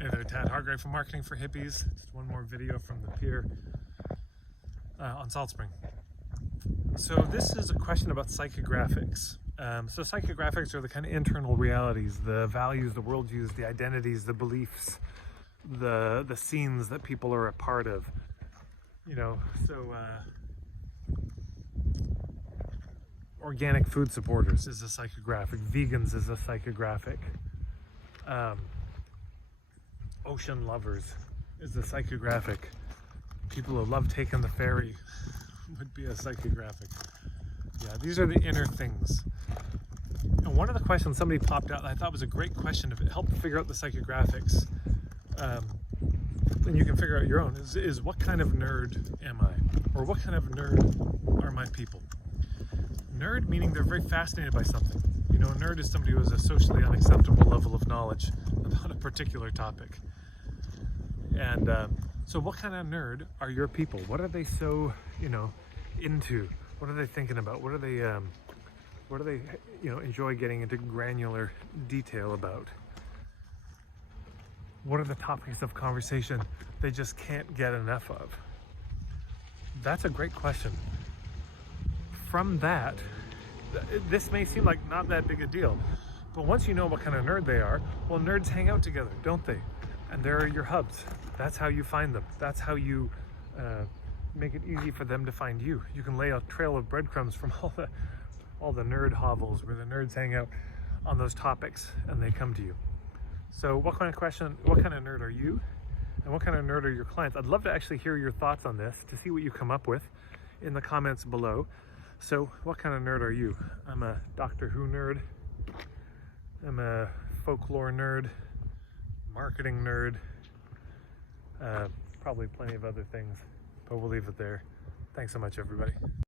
Hey there, Tad Hargrave from Marketing for Hippies. Just one more video from the pier on Salt Spring. So this is a question about psychographics. So psychographics are the kind of internal realities, the values, the worldviews, the identities, the beliefs, the scenes that people are a part of. You know, so organic food supporters is a psychographic, vegans is a psychographic. Ocean lovers is a psychographic. People who love taking the ferry would be a psychographic. Yeah, these are the inner things. And one of the questions somebody popped out that I thought was a great question to help figure out the psychographics, and you can figure out your own, is what kind of nerd am I? Or what kind of nerd are my people? Nerd meaning they're very fascinated by something. You know, a nerd is somebody who has a socially unacceptable level of knowledge about a particular topic. And so what kind of nerd are your people? What are they so, into? What are they thinking about? What are they, enjoy getting into granular detail about? What are the topics of conversation they just can't get enough of? That's a great question. From that, this may seem like not that big a deal, but once you know what kind of nerd they are, well, nerds hang out together, don't they? And they're your hubs. That's how you find them. That's how you make it easy for them to find you. You can lay a trail of breadcrumbs from all the nerd hovels where the nerds hang out on those topics, and they come to you. So what kind of nerd are you? And what kind of nerd are your clients? I'd love to actually hear your thoughts on this, to see what you come up with in the comments below. So what kind of nerd are you? I'm a Doctor Who nerd. I'm a folklore nerd, marketing nerd, probably plenty of other things, but we'll leave it there. Thanks so much, everybody.